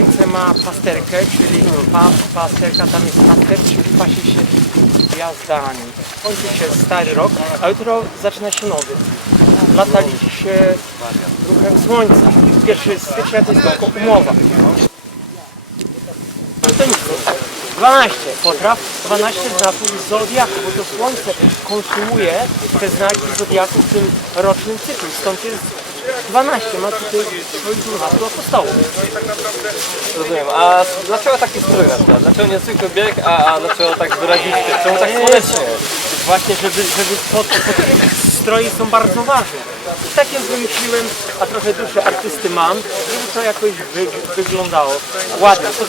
Słońce ma pasterkę, czyli pa, pasterka, tam jest paster, czyli pasie się gwiazdami. Kończy się stary rok, a jutro zaczyna się nowy. Lata się ruchem Słońca. 1 stycznia to jest tylko umowa. No to nic. 12 potraw, 12 znaków zodiaku, bo to Słońce konsumuje te znaki zodiaku w tym rocznym cyklu. Stąd jest 12, ma tutaj 12 apostołów. Rozumiem. A dlaczego taki strój na przykład? Dlaczego nie zwykły bieg, a, a dlaczego tak wyraziście? Czemu tak słonecznie? Właśnie, żeby, żeby pod, podkryć stroje są bardzo ważne. I takie wymyśliłem, a trochę duszę artysty mam, żeby to jakoś wy, wyglądało ładnie. To,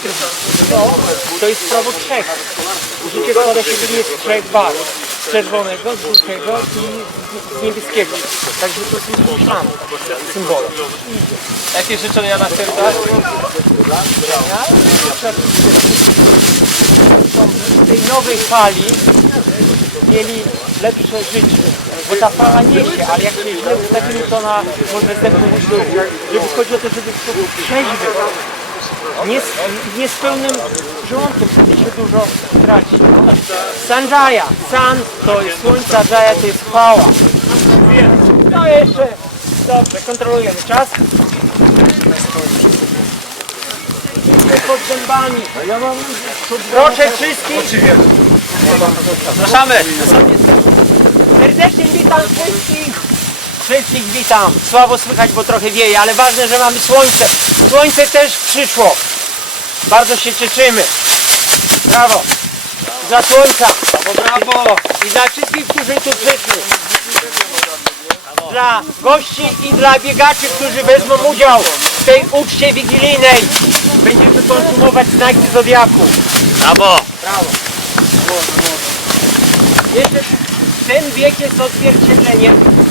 to, to jest prawo trzech. Użycie składa się głównie z trzech barw. Czerwonego, z żółtego i niebieskiego. Także to są wymyślane symbole. Jakie życzenia na życzę w tej nowej fali mieli lepsze życie. Bo ta fala niesie, ale jak się źle ustawimy, to ona może zepchnąć dół. Żeby chodzi o to, żeby w sposób trzeźwy, nie nie z pełnym żołądkiem, wtedy się dużo traci. Sanjaya, san to jest słońce, jaya to jest chwała. No jeszcze, dobrze, kontrolujemy czas. pod zębami. Proszę wszystkich. Zapraszamy! Serdecznie witam wszystkich. Wszystkich witam. Słabo słychać, bo trochę wieje, ale ważne, że mamy słońce. Słońce też przyszło. Bardzo się cieszymy. Brawo. Dla słońca. Brawo, brawo! I dla wszystkich, którzy tu przyszli. Dla gości i dla biegaczy, którzy wezmą udział w tej uczcie wigilijnej. Będziemy konsumować znaki Zodiaku. Brawo! Brawo. Jeszcze ten wiek jest odzwierciedleniem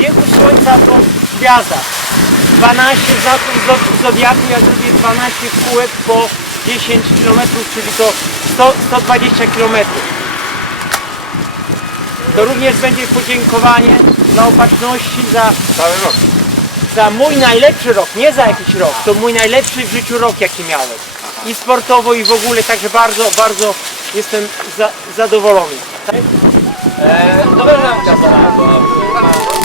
wieku Słońca to gwiazda. 12 znaków zo- Zodiaku, ja zrobię 12 kółek po 10 km, czyli to 100, 120 km. To również będzie podziękowanie dla opatrzności za Cały rok. za mój najlepszy rok, nie za jakiś rok, to mój najlepszy w życiu rok jaki miałem. I sportowo i w ogóle, także bardzo, bardzo jestem za, zadowolony. Tak? Eee, to nam